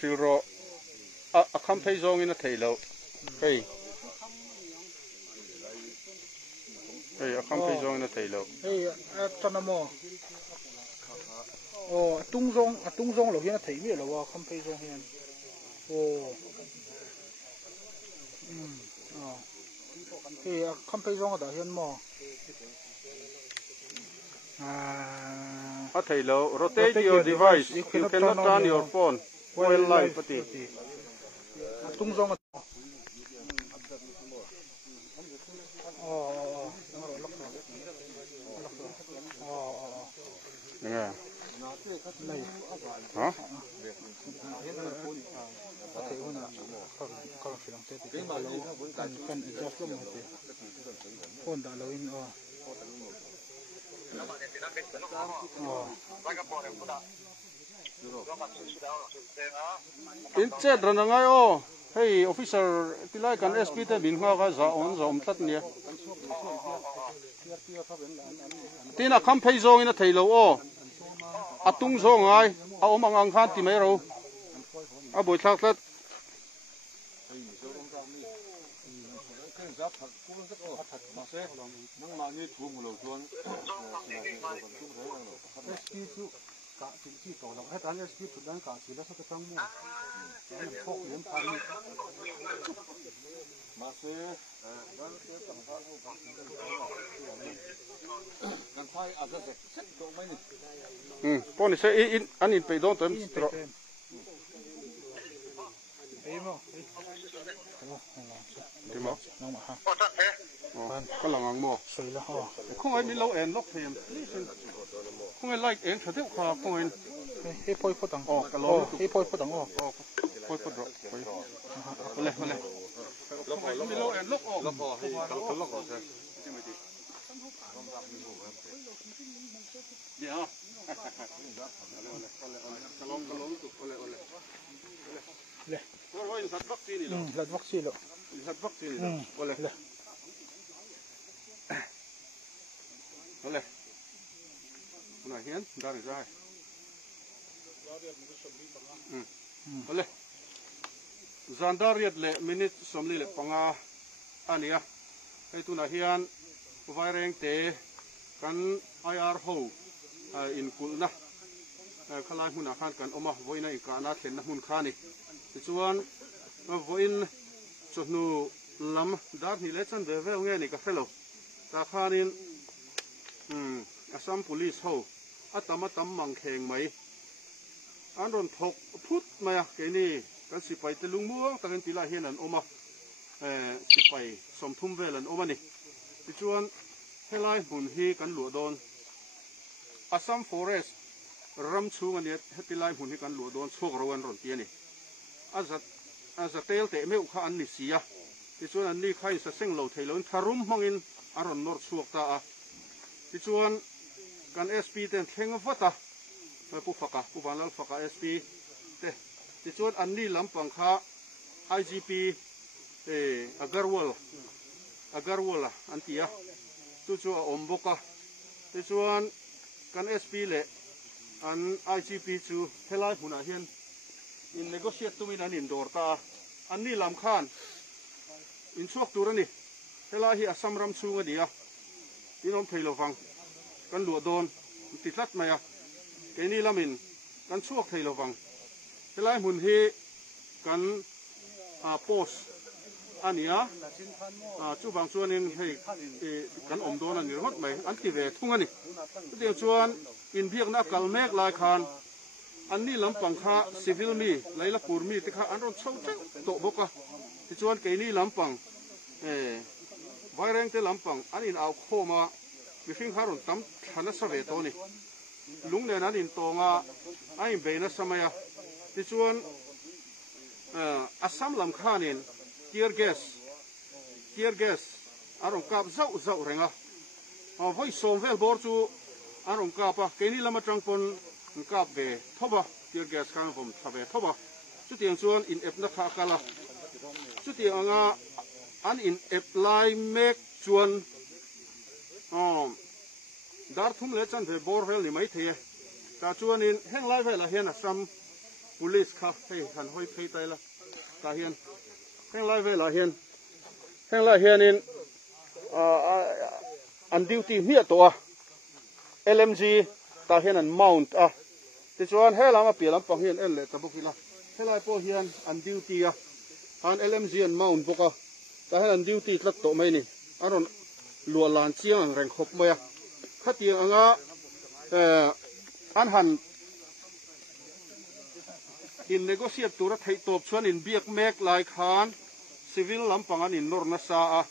Siro a kham phei zong in a thei lo hey a kham phei zong in a thei lo hey chana mo tung zong lo hian a thei mi lo wa kham phei zong hian hey kham phei zong da hian mo a thei lo rotate your device you cannot turn your phone while live pati tung zong nè hả in chết rồi nè ngay ô hey officer tilai kan SP te bin nga ga za on zom tat nia tina kham phei zong in a thei lo o atung zong ai a om ang khan ti mai ro a boi thak tat poni se in an in pe don tem tro timo có lòng ăn mò không ai bị lâu en lóc thèm không ai like en thật khó không ai hey phôi phôi tầng cái lỗ hey phôi phôi tầng phôi phôi rồi lên không ai bị lâu en lóc lóc rồi dạ lật vaccine rồi Oleh. Nah, hian dari rai. Oleh. Zandariat le minute somli le panga ania. Hai tu na hian Vairengte kan IR ho in kulna. Khalai huna khan kan oma voina in kana thlen na hun khani. Chuan voin chonu lam dar ni le chan ve ve nge ni ka fellow. Ta khanin Assam police ho atam mang kheng mai an ron thok phut maya ke ni kan sipai te lungmuang takin tila hian an oma sipai somthum vel an oma ni tichuan helai hun hi kan lu don Assam forest ram chung ani hetilai hun hi kan lu don chok ro an ron ti ani azat tel te me ukha an ni sia tichuan an ni khai sa seng lo theilon tharum mangin aron nor chuak ta a tichuan kan SP ten thleng vata pu banlal faka SP te tichuan anni lampang kha IGP agarwal antia chu chu omboka tichuan kan SP le an IGP chu helai huna hian in negotiate tumin an indor ta anni lam khan in chuak turani helai hi Assam ram chunga dia inom theilovang kan lu don titlat maya ke ni lamin kan chuak theilovang helai mun hi kan post ania chu bang chuanin hei kan om don ani hot mai an ti ve thungani tiang chuan in biak na kalmek lai khan anni lampang kha civil mi laila pur mi tikha an ron chau chau to boka ti chuan ke ni lampang Vairengte lampang an in au khoma mi hring harun tam thana sa ve to ni lungne nan in tonga ai be na samaya ti chuan Assam lam khanin tear gas arong kap zau renga voi som vel bor chu arong kapa keni lama tangpon kap ve thoba tear gas kang vom thave thoba chu tiang chuan in ep na kha kala chu tiang anga an in apply make chuan dar thum le chan the borvel ni mai the ta chuan in heng lai ve la hian a sam police kha hei han hoi phei tai la ta hian heng lai ve la hian in an duty hnia to a LMG ta hian an mount a ti chuan he lama pi lampang hian en le ta bukila helai po hian an duty a han LMG an mount boka ta hian an duty tlat to mai ni aron lua lan chiang ang reng khop mai a khati anga an han in negotiate tura thei top chuan in biak mek lai khan civil lampang an in nor na sa a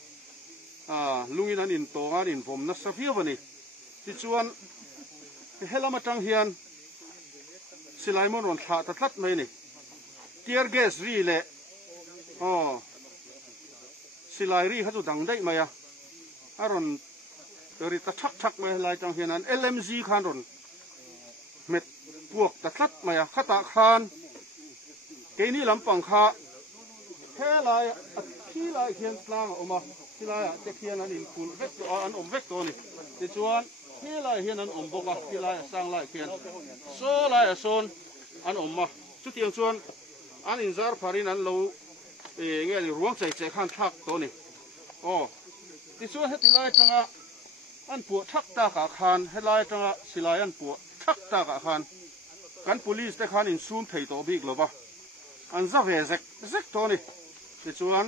lungin an in tonga in vom na sa fiawani ti chuan helama tang hian silai mon ron thla ta thlat mai ni tear gas ri le silai ri hatu dang dai mai a aron ri ta thak mai lai tang hian an LMG khan ron met puak ta thlat mai a khata khan ke ni lampang kha helai khi lai khian tlang oma hilai te khian an in phun vek to an om vek to ni ti chuan hilai hian an om boka hilai sang lai khian so lai a son an om ma chu tiang chuan an in zar pharin an lo nge ni ruang chai chai khan thak to ni ti chuan heti lai tanga an pu thak ta ka khan helai tanga silai an pu thak ta ka khan kan police te khan in sum thei to bik lo ba an za ve zek to ni ti chuan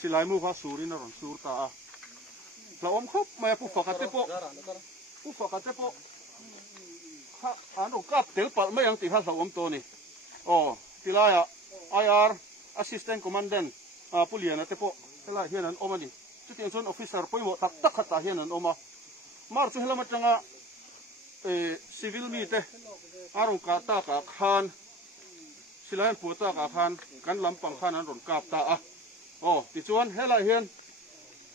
silai mu kha surin a ron sur ta a la om khop mai pu fakate po kha anu kap tel pal mai ang ti kha la om to ni tilai a IR assistant commandant puliana te po tilai hian an omani chu tiang chuan officer poimo tak khata hian an oma mar chu helama tanga civil mi te arong ka ta ka khan silai an pu ta ka khan kan lampang khan an ron kap ta a ti chuan helai hian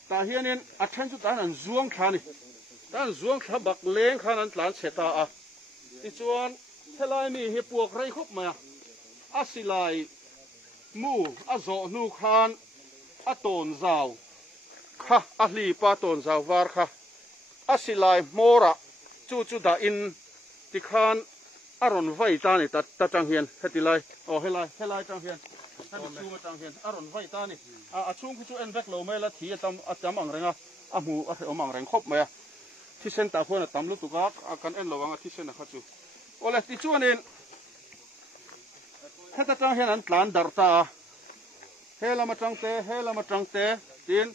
ta hianin a then chu tan an zuang thani tan zuang thla bak leng khan an tlan cheta a ti chuan helai mi hi puak rei khop ma a silai mu a zo nu khan a ton zau kha a hli pa ton zau war kha a silai mora chu da in ti khan aron vai ta ni ta tang hian hetilai helai tang hian han chu ma tang hian aron vai ta ni a chung chu en vek lo mai la thi atam ang renga a mu a om ang reng khop mai thi sen ta khona tam lu tu ka kan en lo wanga thi sen a kha chu ole ti chuan in heta tang hian an tlan dar ta helama tang te tin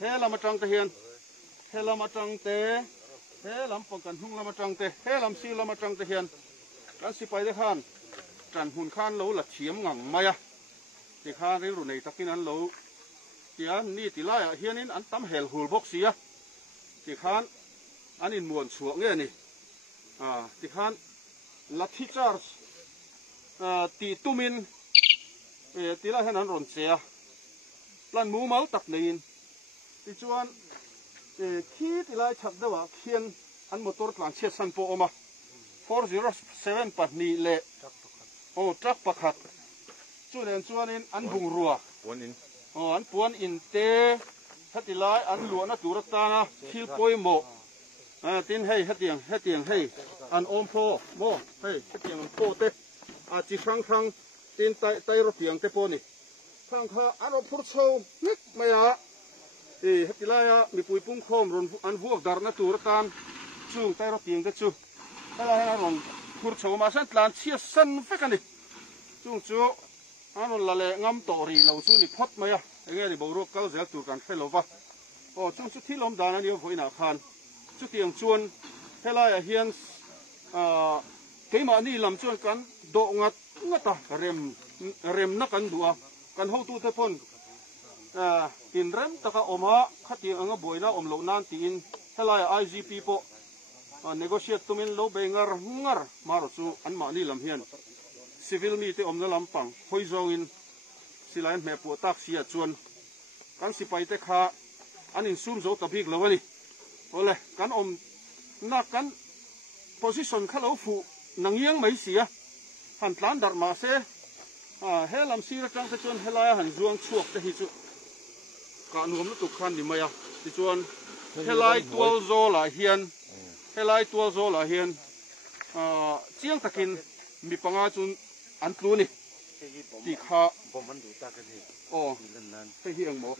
helama tang te hian helama tang te helam pang kan hung lama tang te helam si lama tang te hian kan si pai de khan tran hun khan lo la thiam ngang maya ti khan ri ru nei takin an lo tian ni ti lai a hianin an tam hel hul bok sia ti khan an in muan chuak nge ni ti khan lathi charge ti tumin ti la han an ron chea plan mu mau tak nein ti chuan khi ti lai thak dawa khian an motor tlan che san po oma 407 pat ni le truck pakhat chu len chuanin an bung ruwa an puan in te hati lai an luana tur ta na thil poimo tin hei hetiang hei an om pho mo hei hetiang pho te chi phang tin tai ro piang te po ni phang kha an o phur chho nik maya heti lai a mi pui pung khom ron an vuak dar na tur tan chu tai ro piang te chu hala ron phur chho ma san tlan chia san fekani chu an la le ngam to ri lo chu ni phot maya nge ni bo ro kal zel tur kan felova chu thilom dan ani voina khan chu tiang chuan helai a hian keima ni lam chuan kan do ngata rem na kan duwa kan ho tu te pon in rem taka oma khati anga buaina om lo nan ti in helai IGP po negotiate tumin lo bengar ngar maro chu an ma ni lam hian civil mi te om na lampang hoi zong in silain me pu tak sia chuan kan sipai te kha an in sum zo tabik lawani ole kan om na kan position khalo fu nangiang mai sia han tlan dar ma se helam sira tang te chuan helai han zuang chuak te hi chu ka nuam na tu khan ni maya ti chuan helai tual zo la hian helai tua zo la hian chiang takin mi panga chun an tlu ni ti kha bom an du ta kan hi o hei hi ang mo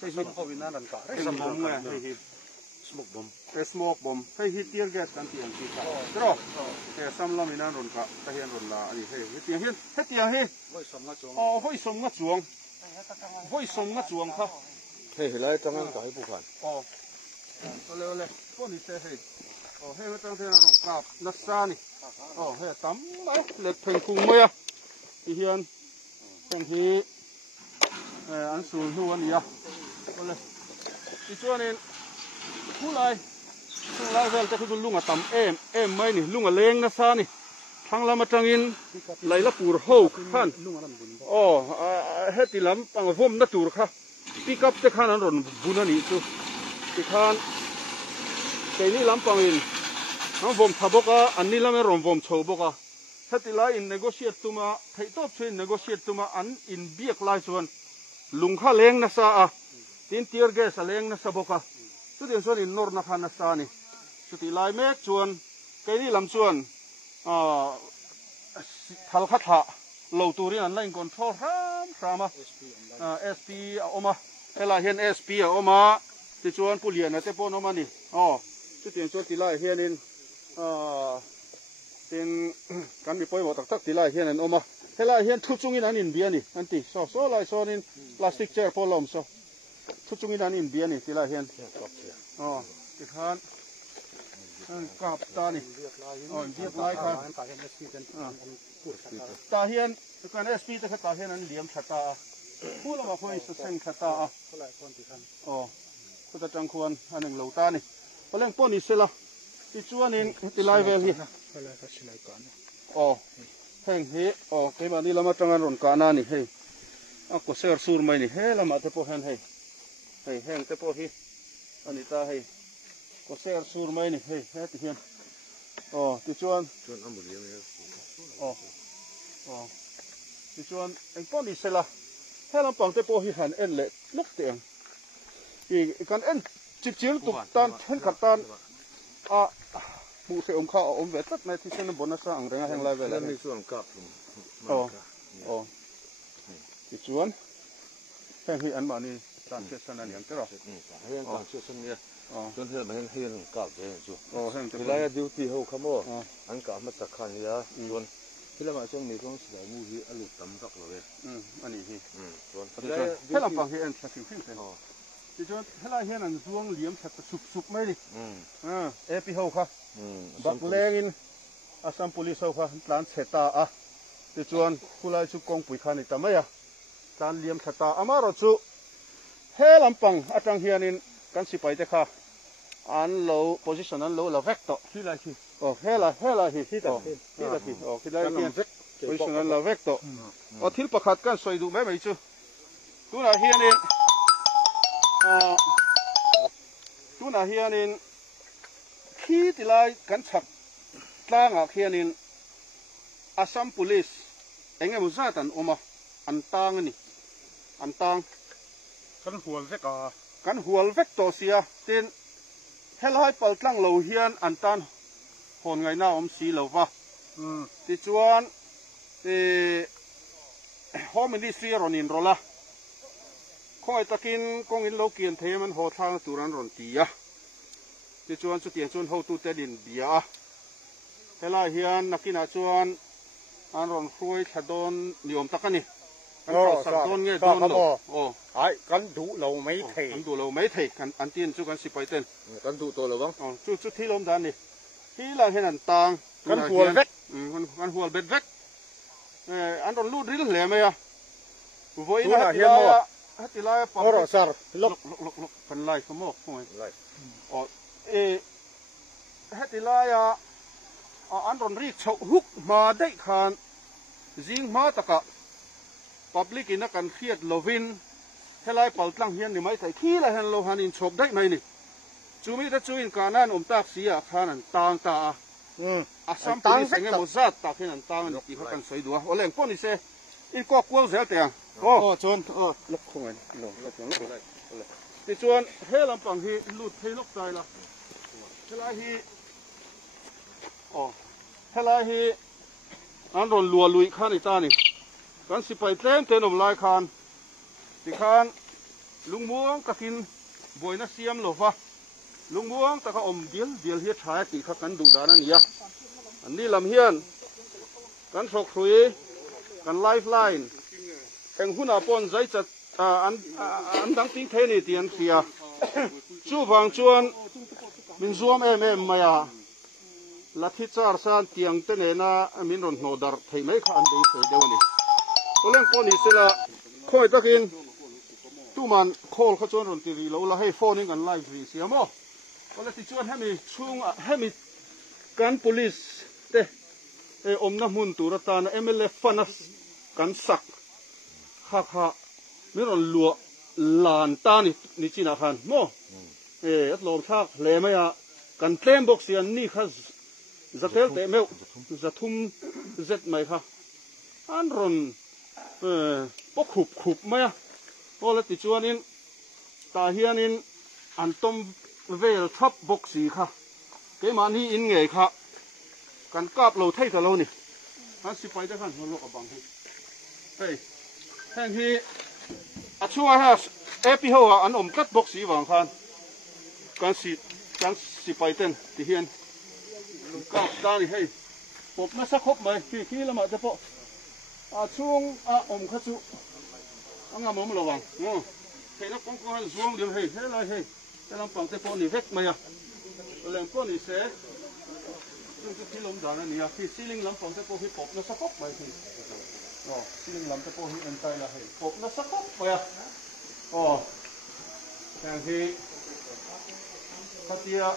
hei hi ho win nan ka hei bom nga hei hi smoke bomb smoke bomb hei hi tear gas kan ti ang ti ka tro ke sam lam inan ron ka ta hian ron la ani hei hi tiang hi voi som nga chuang voi som nga chuang voi som nga chuang kha hei helai tang an kai bu khan ole ko ni se hei hei ma tang the na rong kap na sa ni hei tam mai le pheng khung mai a ti hian tang hi an sul hu an ya ole ti chuanin khulai vel te khu lunga tam em mai ni lunga leng na sa ni thang lama tangin laila pur ho khan heti lam pang vom na tur kha pick up te khan an ron buna ni chu ti khan ke ni lam pangin ang vom thaboka an ni lam ron vom choboka heti lai in negotiate tuma thei top chin negotiate tuma an in biak lai chuan lung kha leng na sa a tin tear gas a leng na sa boka chu tin chuan in nor na khan na sa ni chu ti lai mek chuan ke ni lam chuan thal kha tha lo turin an line control ram SP oma ela hian SP oma ti chuan pulian ate pon oma ni chu tin chuan ti lai hian in tin kan mi poi bo tak tak ti lai hian an oma hela hian thu chungin an in bia ni an ti so lai sonin plastic chair polom so thu chungin an in bia ni ti lai hian ti khan kap ta ni biak lai kha ta hian kan SP te kha ta hian an liam thata phula ma khoi sa sen thata ko ta tang khuan aneng lo ta ni poleng poni sela ti chuanin ti lai vel hi heng hi ke ba ni lama tangan ron ka na ni hei ko ser sur mai ni he lama te po hen hei heng te po hi ani ta hei ko ser sur mai ni hei he ti hian ti chuan amu liam ti chuan eng poni sela he lam pang te po hi han en le luk tiang i kan en chil tu tan then khat tan bu se om kha om ve tat mai thi sen bonus ang renga heng lai ve la mi chuan kap ti chuan heng hi an ma ni tan che san an yang te ro hian tan che san ni chuan he ma heng hian kap ve chu heng te lai duty ho khamo an ka ma ta khan ya chuan hilama chang ni kong sida mu hi alu tam rak lo ve ani hi chuan he lam pang hi en thla thing te ti chuan helai hian an zuang liam that sup mai ni epi ho kha bak lengin Assam police ho kha tlan cheta ti chuan khulai chu kong pui kha ni tamaya tlan liam thata amaro chu he lampang atang hianin kan sipai te kha an lo position an lo la vecto hi lai hi hela hi hi ta hi kidai hian position an la vecto thil pakhat kan soi du mai chu tuna hianin khi tilai kan chak tlanga khianin Assam police enge muzatan oma antang ni antang kan hual vek to sia tin helai pal tlang lo hian antan hon ngai na om si lo wa ti chuan home ministry ronin rola khoi takin kong in lo kian theman ho thang turan ron tia ti chuan chu tiang chuan ho tu te din bia hela hian nakina chuan an ron khrui thadon niom takani don nge don lo ai kan du lo mai thei kan du lo mai thei kan an tin chu kan sipai ten kan du to lo bang chu thilom dan ni hi la hen an tang kan hual vek kan hual bet vek an ron lu drill hle mai a voina hatilaya oro sar lok kan lai khamo khoi lai hatilaya an ron rik chau huk ma dei khan jing ma taka public in a kan khiat lovin helai paltlang hian ni mai thai thi la hen lo han in chok dai mai ni chumi ta chuin kanan tak sia khan an tang ta Assam police enge mozat ta khin an tang ni kha kan soi duwa oleng poni se in ko kwal zel te chon lok khongai lok ti chuan he lampang hi lut thei lok tai la helai hi helai hi an ron lua lui khan itani kan sipai tlem ten om lai khan ti khan lungmuang takin buaina siam lova lungmuang taka om dil hi thai ti kha kan du dan ania ani lam hian kan sok thrui kan lifeline eng huna pon zai chat an dang ting the ni tian khia chu wang chuan min zuam em maya lathi char san tiang te ne na min ron hno dar thei mai kha an dei se deu ni toleng pon hi sela khoi takin tuman khol kha chon ron ti ri lo la hei phone in an live ri siamo ola ti chuan hemi kan police te omna mun tura ta na MLF fanas kan sak kha mi ron luo lan ta ni china khan mo atlom thak hle maya kan tlem box yan ni kha zatel te meu zathum zet mai kha an ron po khup maya ola ti chuanin ta hianin an tom vel thap box si kha ke man hi in nge kha kan kap lo thei ta lo ni an sipai ta khan lo abang hi hey hang hi achua ha epi ho an om kat box si wang khan kan sipai ten ti hian kap ta ni hey pop na sa khop mai khi lama te po chung om kha chu anga mom lo wang no thei na kong han zuang dim hey lai hey te lampang te po ni vek mai a lem po ni se chung chu thilom dan ani a khi ceiling lampang te po hi pop na sa khop mai khi ceiling lam te po hi entai la hey pop na sa khop mai a tang hi patia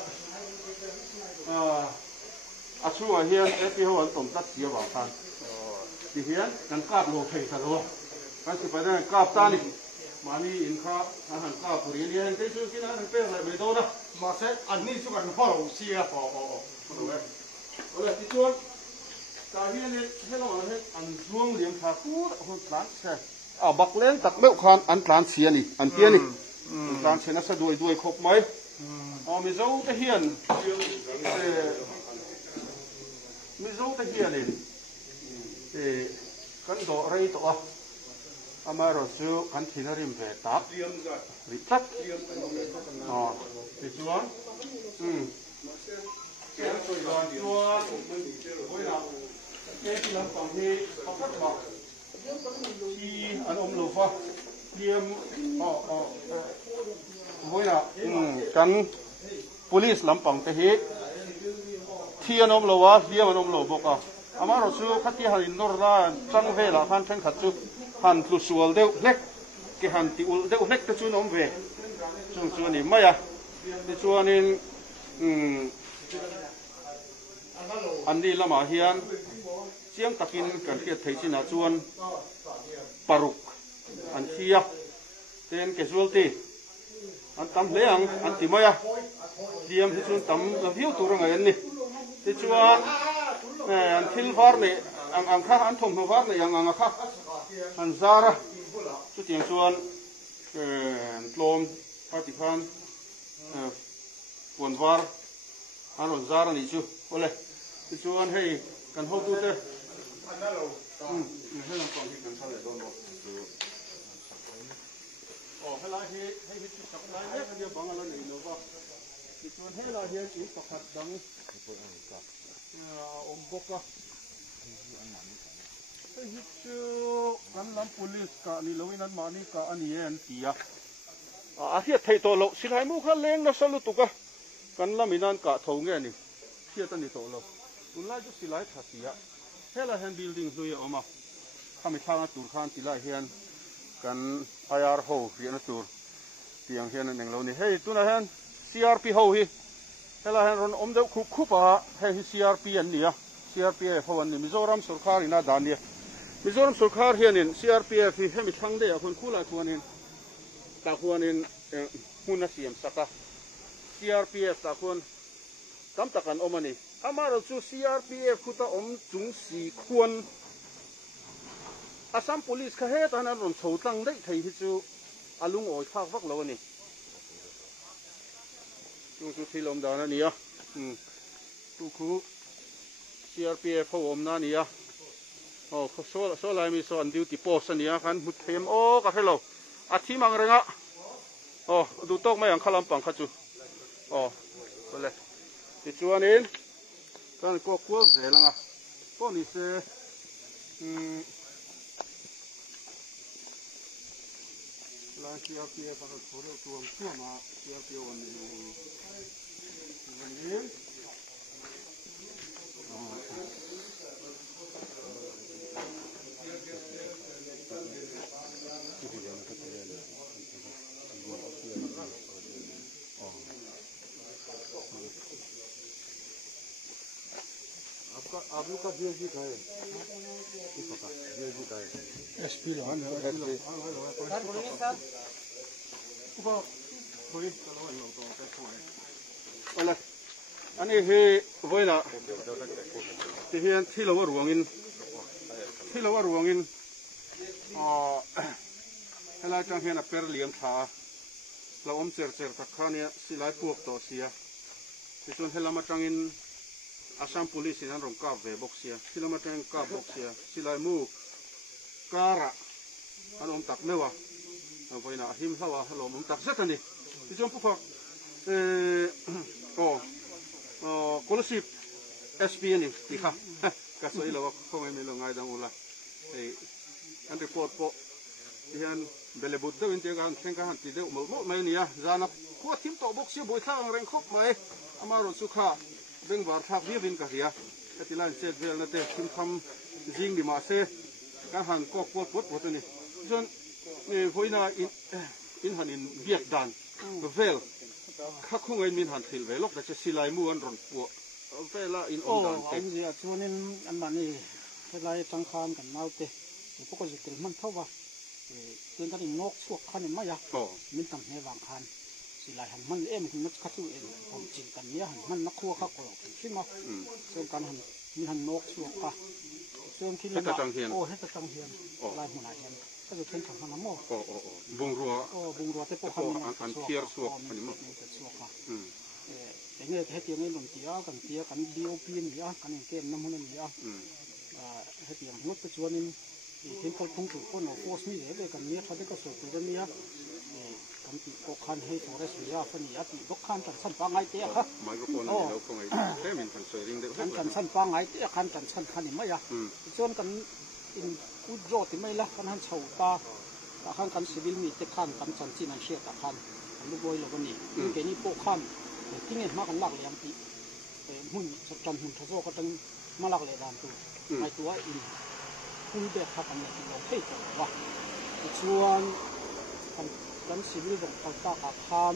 achua hian epi ho an tom tat sia wa khan ti hian kan kap lo thei ta lo kan si pa na kap ta ni mani in kha han kap puri ni an te chu kin an pe la me do na ma se an ni chu kan ho lo sia ola ti chuan ta hian ni hello an zuang liam tha ku ho tlan se bak len tak meu khan an tlan sia ni an tia ni tlan chena sa duai khop mai mi zo te hian kan do rei to amaro chu kan thinarim ve tak ri tak ti chuan ke lam pang hi pakat ma ki an om lo fa liam voina kan police lampang te hi thian om lo wa liam an om lo boka amaro chu khati harin nor la chang ve la khan theng khat chu han tlu sual deuh hlek ke han ti ul deuh hlek te chu nom ve chung chu ni maya ti chuanin an ni lama hian chiang takin kan khiat thei china chuan paruk an thia ten casualty an tam leang an ti maya diam hi chun tam la view tur ngai an ni ti chuan an thil var ne ang kha an thom var ne yang ang kha an zara chu tiang chuan tlom party khan pon var an ron zara ni chu ole ti chuan hei kan ho tu te hei lampang hi kan thale don lo helai hi chu sak lai ne kan dia bangala nei no ba ti chuan helai hi chu pakhat dang om boka hei chu kan lam police ka ni loin an mani ka ani en tia hi thei to lo silai mu kha leng na salu tu ka kan laminan ka tho nge ni hiat ani to lo unlai chu silai thasia hela han building hlui oma khami thanga tur khan tilai hian kan IR ho rian tur tiang hian an englo ni hei tuna han CRP ho hi hela han ron om deuh khupa hei CRP an nia CRPF ho an ni Mizoram sarkar ina dan ni Mizoram sarkar hianin CRPF hi hemi thang de khun khulai khuanin ta khuanin huna siam saka CRPF ta khun tam takan omani amaro chu CRPF khuta om chung si khuan Assam police kha he tan ron chho tlang dei thei hi chu alung oi thak vak lo ni chu thilom dan ani a tu khu CRPF เขาอมนานี่อ่ะโอ้โซลายมีส่วนดิวติโพสนี่อ่ะกันมุดเทียมโอ้กันให้เราอาทิมังเรงอ่ะโอ้ดูโต๊ะไม่อย่างขลังปังขจูโอ้ไปเลยติดจวนนี้กันก็กลัวเสียแล้วอ่ะก็นี่เสียลายCRPF เขาโทรเรียกตัวชั่วมา CRPF วันนี้आप लोग का DSG का है किस का DSG का है SP लो है सर बोलिए सर वो कोई चलो इन लोगों को कैसे है वालाอันนี้คือไว้ละที่เห็นที่เราว่าหลวงอินให้เราจังเห็นเปรเลี้ยงขาเราอมเจอตะขาเนี่ยสิไลพวกต่อเสียที่ส่วนให้เรามาจังอินอาสามพุลิสนั้นรองกาบเวบกเสียที่เรามาจังกาบบกเสียสิไลมูการะอันอมตักเนื้อไว้ละหิมเราเราอมตักเสร็จนี่ที่ส่วนพวกคนละสิบ SP นี่ที่ค่ะก็สวยแล้วว่าคงไม่ลงง่ายดังอุละอันรีพอร์ตพอที่เห็นเบลบุตรวินเดียกันเส้นกันที่เดียวไม่เนี่ยจานับขวดทิมโตบกเสียบุยท่าแรงคบไหมอามารถสุขาเบ่งบาร์ทักวินกันเสียที่ร้านเซ็ตเวลนั่นเองทิมทำจิงดีมาเสียการหันก็ขวดตัวนี้จนพอยน่าอินหันอินเบียดดันเวลข้าคงเงินมีหันถิลเวลกแต่จะสิไลมูอันรอนปัวเวลาอินอมดันเต็มเนี่ยช่วงนี้อันมันนี่เวลาจังคามกันเอาเตะพวกจะเกิดมันเท่าว่าเรื่องการนกช่วงขันไม่ยากมันทำให้วางคันสิไลหันมันมันนักขัดตัวผมจริงกันเนี่ยหันมันนักขั้วข้าวกรอบใช่ไหมช่วงการหันมีหันนกช่วงค่ะช่วงที่นี่ให้ตะจังเฮียนลายหัวหน้าเฮียนก็จะเป็นของมันน้ำโม่บุงรัวแต่พวกอันเทียร์ช่วงอันนี้มั้งแต่เนี่ยให้เตียงให้หลงเตี้ยกันเตี้ยกันดีโอพีนี่กันเกมน้ำมันนี่ให้เตียงงดไปชวนนี่เห็นคนทุ่งถูกคนเอาโพสนี่เลยกันเนี่ยเขาได้ก็ส่งไปเรื่องนี้กันติดก็คันให้ตัวได้สุริยะฟันนี่ติดก็คันกันสั้นฟังไงเตี้ยครับไมโครโฟนนี่เราคงไอ้แค่มินฟันสวยริงเด็กกันสั้นฟังไงเตี้ยคันกันสั้นคันนี่ไม่ยากชวนกันอินอุดโจที่ไม่ละกันหันเฉาตาตาขันกันสิบิลมีเตคันกันสั้นที่นั่นเชี่ยตาขันกันลูกบอยเราวันนี้แกนี่โปคันที่นี่มากันลักเลยอันที่หุ่นจำหุ่นทศก็ต้องมาลักเลยดานตัวไอตัวอินหุ่นเด็กขับกันเนี่ยที่เราเพ่ตัวว่าชวนกันสิบิลของเขาตาขับคัน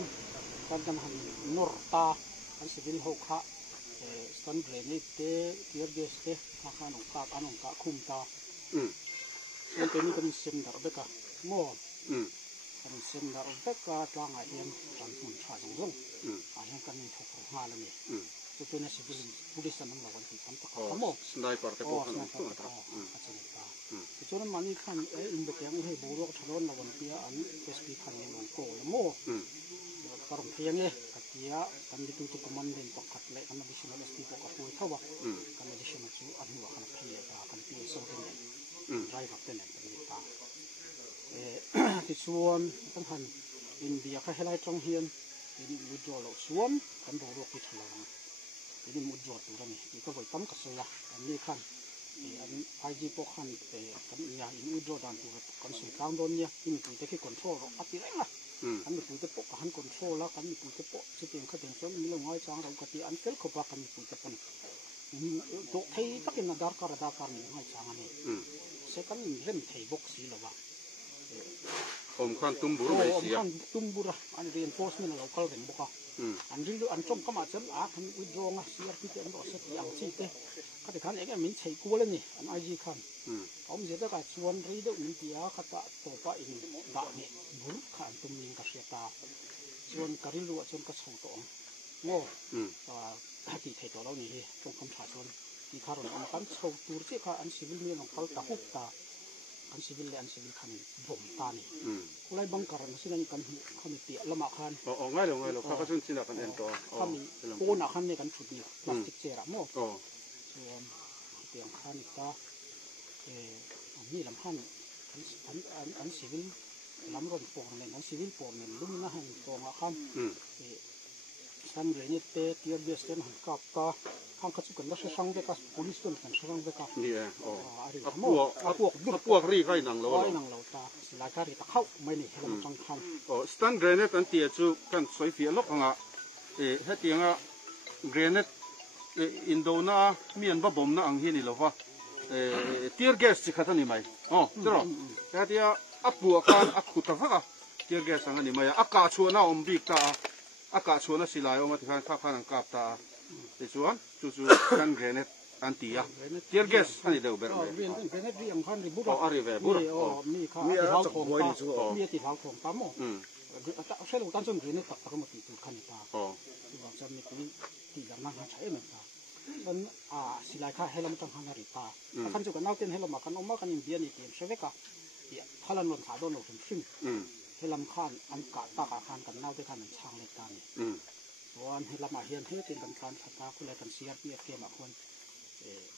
กันหันนอร์ตากันสิบิลหกขะสันเบรนิเตเกียร์เดสเตข้าขนมกาอันนกาคุมตามันเป็นกันเซมดาร์เบกะโม่กันเซมดาร์เบกะต่างไอเดียนกันหุ่นชาดงลงอาจจะกันถูกหาแล้วนี่ตัวนี้สิบิลบุริสันน้ำละวันที่ทำตะขาโม่สไนเปอร์แต่พวกนั้นตัวตาส่วนมันนี่ขันอินเบกยังให้บูรอกทะเลละวันที่อันเอสพีขันยังลงโก้ละโม่กระรำเพียงเนี่ยกัดยากันดิตุกมันเดินปกติเลยอันนั้นดิฉันเอาสติปกติเท่าว่ากันดิฉันสู้อันนี้ว่ากันเพียงกันเพียงส่งเป็นไรแบบเป็นแบบนี้ต่างที่ส่วนต้องหันอินเดียเขาให้ไล่จังเฮียนอินมุดจอลส่วนกันบูรอกที่ทะเลอินมุดจอตัวนี้อีกก็ไปตั้มกระสุนอันนี้ขันอันไอจีพวกขันกันเนี่ยอินมุดจอดันตัวกันสุดกลางโดนเนี่ยอินตัวที่คอนโทรลอัดที่ไรล่ะกันมีปุ่ยเตปกันคอนโทรลแล้วกันมีปุ่ยเตปสิ่งที่เขาถึงส่วนมีลงไว้จังเราก็ที่อันเกิดเขาบอกกันมีปุ่ยเตปนี่ตัวไทยตักอินดาร์การ์นี่ไว้จังอันนี้เสกันเล่นไทยบ็อกซี่แล้วว่าอมขันตุ้มบุรุษไม่เสียอมขันตุ้มบุรุษอันเรียนโพสต์นี่เราเกลเป็นบุกอันริลอันจงก็มาจนขันอุดรองเสียที่เต็มรถเสียอย่างที่เต้ก็แต่ขันเองมีใช้กูเลยนี่อันไอจีขันผมจะได้การชวนรีดอินเดียขัดตัวป้าอินด่านี่บุรุษขันตุ้มยิงกับเสียตาชวนกริลัวชวนกระสุนตัวโง่ที่ไทยตัวเรานี่ตรงคำถามชวนที่ข้ารอนอันกันชาวตุรกีข้าอันสิบิลเมียของเขาตาหุบตา อันซีวิลและอันซีวิลคันบ่มตานี่ไล่บังการนั่นสินั่นกันเขามีเตี้ยละมาคันง่ายเลยข้าก็ชนสินะกันเองตัวเขามีโป้นักคันในกันชุดนี้พลาสติกเจระโม่ส่วนเตียงคันก็มีลำพันอันซีวิลลำรถปองเนี่ยอันซีวิลปองเนี่ยลุ่มนะฮันปองอะคันสันเรนิเตเทียบเบียสเตนหันกับตาข้างขัดสุกันแล้วช่างเบกัส police ตัวกันช่างเบกัสนี่พวกรีไฟหนังเราตาสลายการีตะเข้าไม่นี่ให้เราจังคันสตันเกรเนตอันเตียจูกันสวยเฟียล็อกอ่ะเฮตียงอ่ะเกรเนตอินโดน่ามีอันบ้าบ่มน่ะอังเฮนี่เหรอวะเทียร์แก๊สสิขัดนี่ไหมใช่หรอเฮตียอับบัวกันอับขุดตะฟักเทียร์แก๊สอันนี้ไหมอากาศชวนน่ะบิกตาอากาศชวนน่ะสิลายออกมาที่ข้างกับตาแต่ส่วนจู่ๆกันเกรเนตอันตีอ่ะเทียร์แก๊สอันนี้เดี๋ยวเบอร์เลยเกรเนตที่อังคันริบุตรอะไรแบบบุตรมีข้าวที่เขาของตามีที่เขาของตาโม่ใช่ลูกตั้งจนเกรเนตตักมาตีตัวคันตาที่ว่าจะมีตีอย่างนั้นใช้เหมือนตามันสิลายค่าให้เราไม่ต้องหานาฬิกาคันจุกันเอาเต้นให้เรามาคันออกมากันอินเดียนี่เตรียมใช้ไว้กับถ้าเราหล่นขาโดนหล่นซึ่งให้ลำคันอันกะตากาคันกันเน่าด้วยกันช่างเลยกันวันให้เรามาเฮียนให้เป็นกันการขัดตาคุณเลยกันเสียเปียกเกี่ยมาคน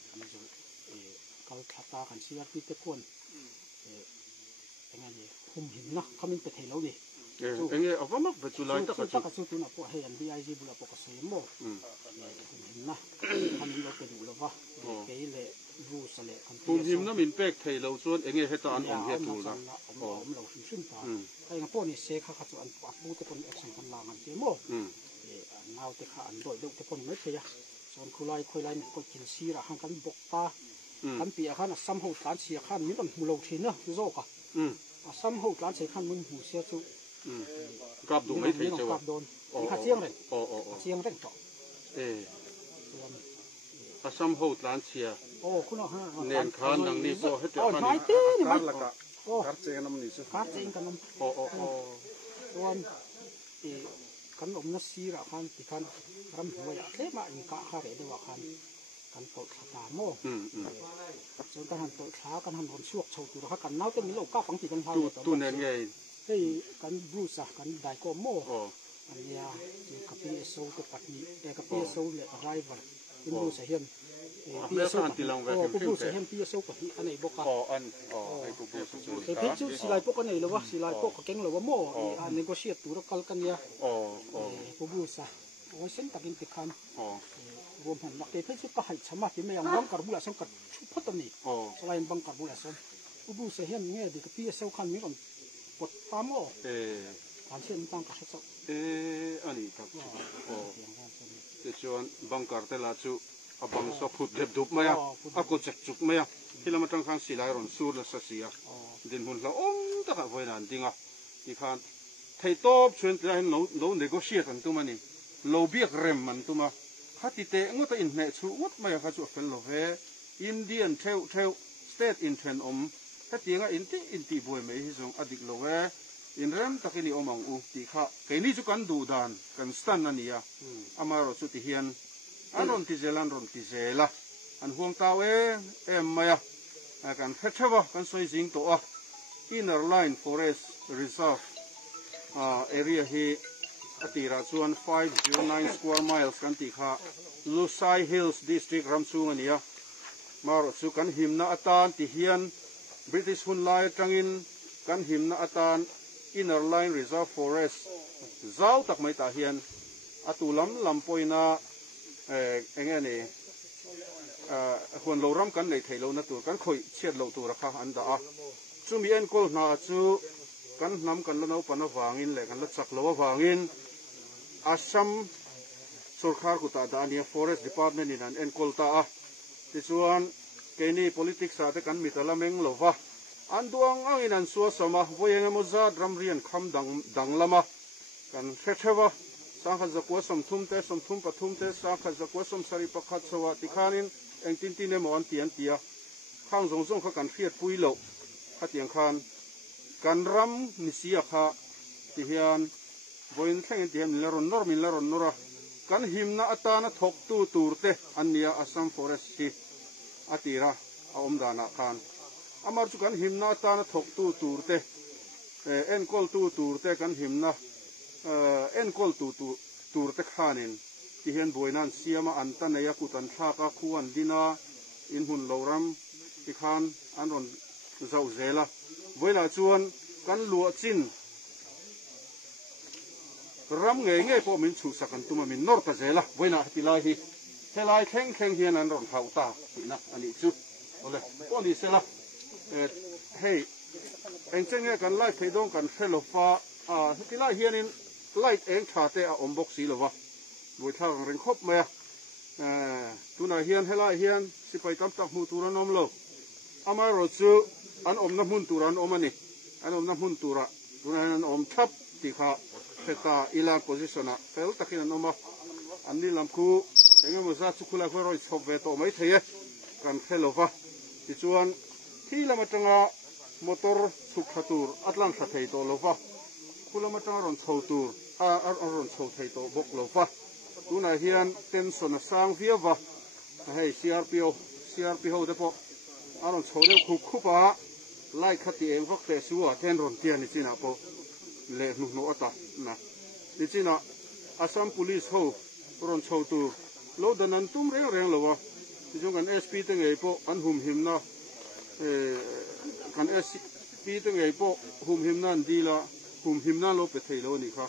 อันนี้จะเขาขัดตากันเสียที่ตะคนยังไงดีคุมหินนะเขาไม่ไปเทแล้วดิยังไงเอาว่ามักเป็นจุฬาตะกันตะกันสุดนะพวกเฮียนดีไอจีบุญปกติโม่คุมหินนะทำเราไปดูแล้วว่าเกย์เลยรู้สเลยคุมหินนะมินเป็กเทแล้วส่วนยังไงให้ตาอันองเฮตูนะเราซึ่งตาไอ้งั้นพวกนี้เสกเขาขัดอันปัดบูตะคนเอ็กซ์กันลางกันเจ้าโม่เงาเตะขาอันโดยดูแต่คนไม่เคยส่วนคุยไล่ก็กินซีระหังกันบกตากันเปียขันซ้ำหูการเสียขันมีต้นหูเราทีเนาะโจกะซ้ำหูการเสียขันมึงหูเสียจุกลับดูไม่ถึงเจ้ากลับโดนมีขาเชียงเลยเชียงเร่งต่อซ้ำหูการเสียคุณเอาฮะเนียนขันดังนี้ก็ให้เจ้าขันการละกะการเจงน้ำนี่สิการเจงกันน้ำส่วนกันอมนัสซีระคันที่คันรำหัวเทมาอินกะฮาเรดว่าคันกันโตชะตาโม่ส่วนกันหันโตช้ากันหันคนชั่วโชว์ตัวกันน้าจะมีโลกก้าฝังติกันพาตัวเนียนไงให้กันบรูซะกันได้ก็โม่อันนี้กับปีโซ่ตัวปัดนี้กับปีโซ่เลยไรวะเป็นบรูซะเฮียนปีโซ่บรูซะเฮียนปีโซ่กับอันไหนบอกกันไอ้ปุ๊บเป็นชื่อสิไลพวกกันไหนหรือว่าสิไลพวกเขาเก่งหรือว่าโม่อันนี้ก็เชียร์ตัวกันกันเนี่ยบรูซะโอ้ยเส้นตะกินติดคันรวมหันนักเตะเพื่อชุดก็ให้สมัครที่ไม่ยังบังการบุหรี่สังกัดชุดพัฒนีสลายบังการบุหรี่สังบรูซะเฮียนเนี่ยเด็กพี่เซลคันมีก่อนปดตามโม่การเชื่อมตั้งกับเขาอันนี้ครับแต่ชวนบังการแต่ละชุดบังสอบพุดเด็บดุบไหมอ่ะก็จักจุกไหมอ่ะที่เรามาตั้งข้างสิไลรอนสูดและเสียดินหุ่นเราตะกับไว้นานจริงอ่ะที่ข้างไทยโต๊ะชวนจะให้เราเนโกเชียกันตัวมันนี่เราเบียกเร็มมันตัวมาข้าติเตะงดแต่อินเนชูวัดไม่ข้าจูเป็นโลเวอินเดียนเทลสเตทอินเทนข้าตีงอินตีบวยไม่ฮิซงอดีตโลเวอินเร็มตะกินีมังอูตีข้าแค่นี้จุกันดูดานกันสตันนั่นนี่อ่ะอามาเราสุดที่เฮียนอันรอนที่เจลันรอนที่เจล่ะอันห่วงตาไม่อ่ะกันเฟชเชวะกันสวยจริงตัว Inner Line Forest Reserve area ที่ตีราชวน509 square miles กันตีข้า Lusai Hills District รำซูงนี่อ่ะมาเราสุกันหิมนาอัตานที่เฮียน British หุ่นลายจังอินกันหิมนาอัตาน Inner Line Reserve Forest เจ้าตักไม่ตาเฮียนอตุลำปอยนาเงี้ยนี่ควรเรารำกันในไทยเราหน้าตัวกันคอยเชียดเราตัวราคาอันดาจูมีเอ็นก็น่าจูกันนำกันแล้วเราปนวางินเลยกันแล้วจักเราวางินอาชัมสุรคาร์กุตาดานี Forest Department นี่นั่นเอ็นกอลตาที่ส่วนเกนี่ politics อาจจะกันมีแต่ละเมงเราวะอันดวงอังอินันสัวสมาวัยงมุซาดรำเรียนคำดังละมากันเฟชเวะสังขจักวสมทุ่มเตสมทุ่มปฐุมเตสังขจักวสมสริปขัดสวัสดิขานินเองตินเนมวันเตียนเตียข้างทรงเขากันเฟียดปุยโลขัดเตียงคานกันรำนิสียข้าที่เฮียนวันแข่งเตียมมิลรอนนอร์กันหิมนาอัตานะทกตูร์เตอันเนียอัสซัมฟอเรสต์ที่อติระอมดานาคาน amar chu kan himna ta na thok tu turte en kol tu turte kan himna en kol tu turte khanin ti hian buainan siama an ta neya kutan thaka khuan dina in hun loram ti khan an ron zau zela voila chuan kan lua chin ram nge po min chu sakan tuma min nor ka zela voina tilai hi helai kheng hian an ron hau ta na ani chu ole poni sela hey eng chenge kan lai pheidong kan felofa tilai hianin light eng thate a ombok si lova voi thang ring khop me tuna hian helai hian sipai tam tak mu turan om lo amai ro chu an om na mun turan omani an om na mun tura tuna an om thap ti kha peta ila positiona fel takin an oma an ni lam khu enge mo za chu khula ko roi chhop ve to mai theye kan khelova ti chuan thi lama tanga motor chuk khatur atlang kha thei to lova khulama tanga ron chho tur ron chho thei to bok lova tuna hian tension a sang viawa hei CRPO de po aron chho de khupa lai khati eng vak te suwa ten ron tian ni china po le nu ata na ni china Assam police ho ron chho tur lo danan tum reng lowa ti jong kan SP te ngei po an hum him na kan SP te ngei po hum him nan dila hum him na lo pe thei lo ni kha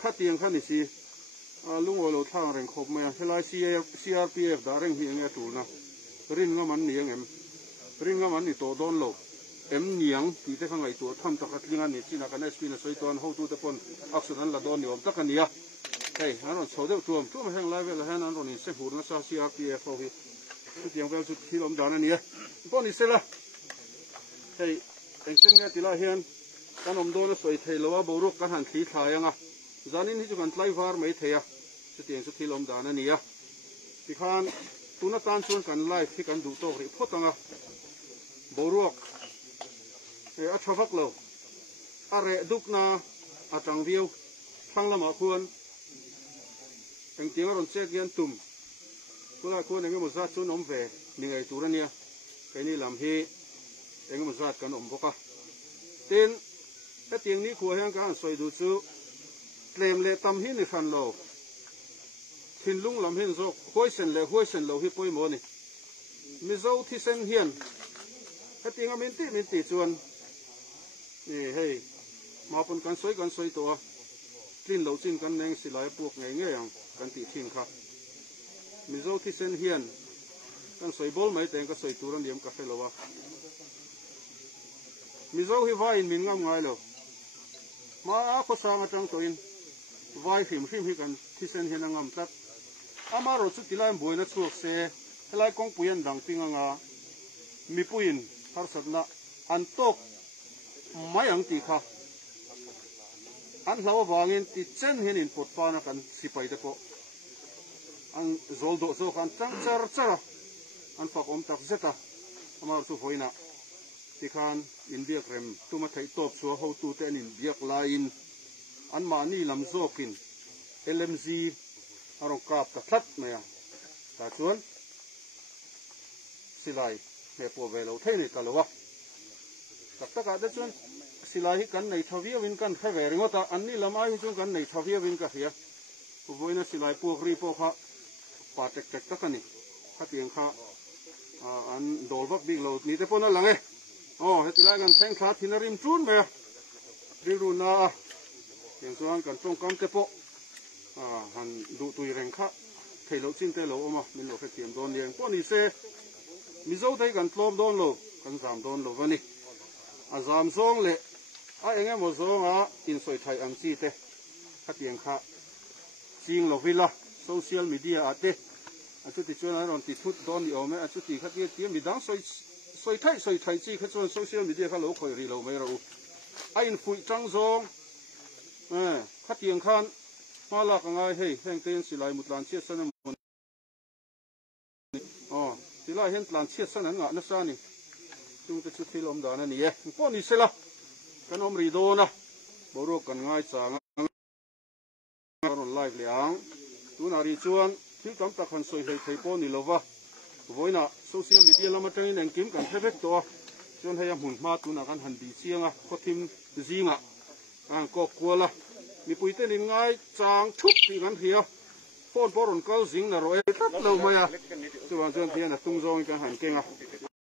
khatiang kha ni si lungo lo thang reng khop me helai CRPF da reng hi nge tu na rin nga man niang em rin nga man ni to don lo em niang ti te khangai tu tham tak atlinga ni china kan SP na soi ton ho tu te pon action an la don ni om takania hey aron chode tu heng lai vel han an ron in se hur na sa CRPF ho hi tu tiang vel chu thilom dan ani pon ni sela hey eng chen nge tila hian kan om don soi thei lowa boruk kan han thli thlaianga zanin hi chu kan tlai var mai theya chu tiang chu thilom dan ani ti khan tuna tan chuan kan lai thi kan du to ri photanga boruk a thavak lo are dukna atang viu thanglama khuan eng tiang ron che gian tum kula khuan eng mo za chun om ve ni ngai turania kaini lam hi eng mo zat kan om boka tin ta tiang ni khu hang kan soi du chu tlem le tam hi ni khan lo thin lung lam hin zo hoisen lo hi poi mo ni mi zo thi sen hian ta tiang a min ti chuan ni hei ma pon kan soi to tin lo chin kan neng silai puak nge yang kan ti thin kha mi zo thi sen hian kan soi bol mai teng ka soi turan diam ka felowa mi zo hi vai min ngam ngai lo ma a ko sang atang to in vai him hi kan thi sen hian ngam tak amaro chu tilai boina chuak se helai kong puyan dang pinganga mi puin har satna an tok mayang ti kha an hlawa wangin ti chen hin in pot pa na kan sipai te po an zol do zo kan tang char an fak om tak zeta amar chu hoina ti khan in biak rem tuma thai top chu ho tu te in biak lain an ma ni lam zokin LMG arong kap ta thlat maya ta chuan silai me po velo thei ni talowa tak ade chuan silai hi kan nei thavia win kan kha Vairengte an ni lamai chu kan nei thavia win ka hia voina silai pu ri po kha pa tek takani kha tiang kha an dolwak big lo ni te pona lange hetilai kan theng kha thinarim chun me ri ru na tiang chuan kan tong kam te po han du tui reng kha thei lo chin te lo oma min lo kha tiam don liang po ni se mi zo dai kan tlom don lo kan zam don lo wani azam zong le a enge mo zonga in soi thai ang chi te khatiang kha ching lo vila social media ate achu ti chuan ron ti thut don ni ome achu ti khati ti mi dang soi thai chi kha chuan social media kha lo khoi ri lo mai ro a in fui chang zong khatiang khan mala ka ngai hei heng ten silai mutlan che san mon silai hen tlan che san an nga na sa ni chung te chu thilom da na ni e po ni sela kan om ri do na boru kan ngai chang ron live liang tu na ri chuan thil tam tak han soi hei thei po ni lova voina social media lama tang in kim kan thevek to chuan hei a hmun hma tuna kan han di chianga khothim zinga ang ko kuala mi puite nin ngai chang thup ti kan hria phone poron kal zing na ro e tat lo maya chuan chuan thian a tung zong kan han kenga